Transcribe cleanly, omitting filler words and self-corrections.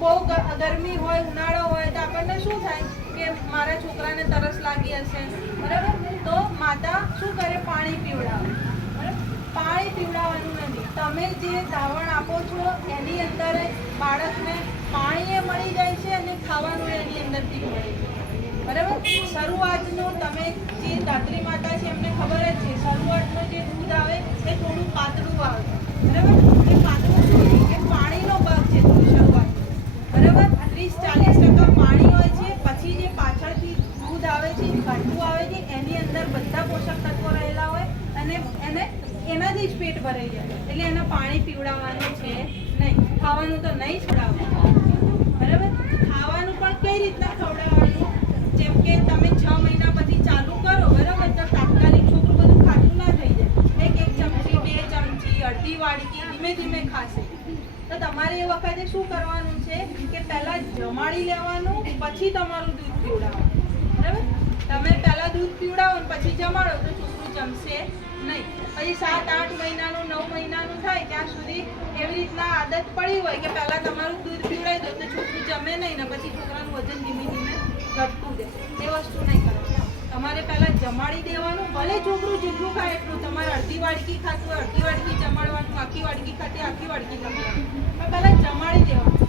બહુ ગરમી હોય, ઉનાળો હોય તો આપણને શું થાય કે મારા છોકરાને તરસ લાગી હશે, બરાબર? તો માતા શું કરે? પાણી પીવડાવે, બરાબર? પાણી પીવડાવવાનું નથી, તમે જે ધાવણ આપો છો એની અંદર બાળકને પાણી મળી જાય છે અને ખાવાનું એની અંદરથી મળે છે, બરાબર? શરૂઆતનું તમે જે ધાત્રી માતા છે એમને ખબર જ છે, શરૂઆતનું જે દૂધ આવે એ થોડું પાતળું આવે, બરાબર? એ પાતળું શું એ પાણીનો ભાગ છે શરૂઆત, બરાબર? 30-40% પાણી હોય છે, પછી જે પાછળથી દૂધ આવે છે, ઘાટું આવે છે, એની અંદર બધા પોષક તત્વો રહેલા હોય અને એનાથી જ પેટ ભરાઈ જાય, એટલે એને પાણી પીવડાવવાનું છે નહીં, ખાવાનું તો નહીં ખવડાવવાનું, બરાબર? ખાવાનું પણ કઈ રીતના ખવડાવવાનું? જેમ કે તમે 6 મહિના પછી ચાલુ કરો, બરાબર? તો તાત્કાલિક છોકરું બધું ખાતું ના થઈ જાય, એક ચમચી, 2 ચમચી, અડધી વાડકી ધીમે ધીમે ખાશે. તો તમારે એ વખતે શું કરવાનું છે કે પહેલા જમાડી લેવાનું, પછી તમારું દૂધ પીવડાવવાનું, બરાબર? તમે પહેલા દૂધ પીવડાવો પછી જમાડો તો છોકરું જમશે નહીં. પછી 7-8 મહિનાનું, 9 મહિનાનું થાય ત્યાં સુધી એવી રીતના આદત પડી હોય કે પહેલા તમારું દૂધ પીવડાવી દો તો છોકરું જમે નહીં ને પછી છોકરાનું વજન ધીમે ધીમે ઘટતું જાય. એ વસ્તુ નહીં કરવાની, તમારે પહેલા જમાડી દેવાનું, ભલે છોકરું જેટલું ખાય એટલું. તમારે અડધી વાડકી ખાતું હોય અડધી વાડકી જમાડવાનું, આખી વાડકી ખાતી આખી વાડકી જમાડવાનું, પણ પહેલા જમાડી દેવાનું.